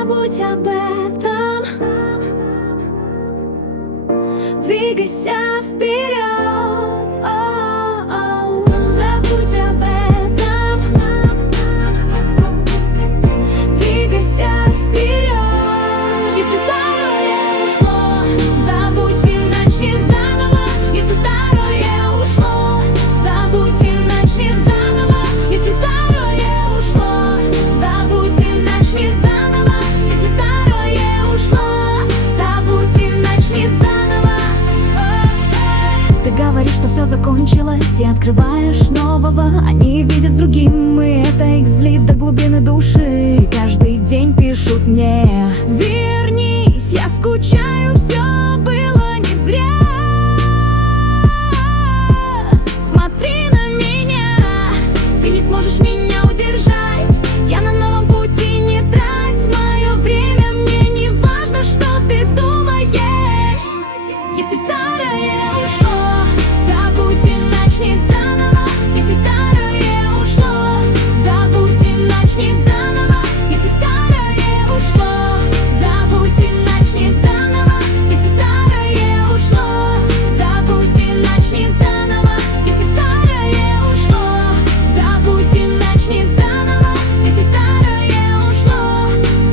забудь об этом. Двигайся вперед, забудь об этом. Двигайся вперед. Если старое ушло, забудь и начни заново. Если старое ушло, забудь и начни заново. Если старое ушло, забудь и начни заново. Если старое ушло, забудь и начни заново. Ты говоришь, что все закончилось, и открываешь нового. Они видят с другим, и это их злит до глубины души. Каждый день пишут мне: вернись, я скучаю, все было не зря. Смотри на меня, ты не сможешь меня удержать. Я на новом пути, не трать мое время. Мне не важно, что ты думаешь. Если старое ушло, забудь и начни заново. Если старое ушло, забудь и начни заново. Если старое ушло, забудь и начни заново. Если старое ушло, забудь и начни заново. Если старое ушло, забудь и начни заново. Если старое ушло,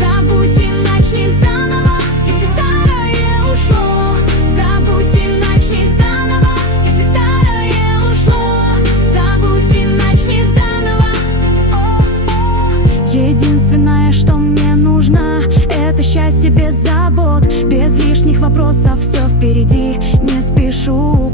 забудь и начни заново. Если старое ушло, забудь и начни заново. Если старое ушло, забудь и начни заново. Единственное, что мне нужно, это счастье без забот, без лишних вопросов, все впереди, не спешу.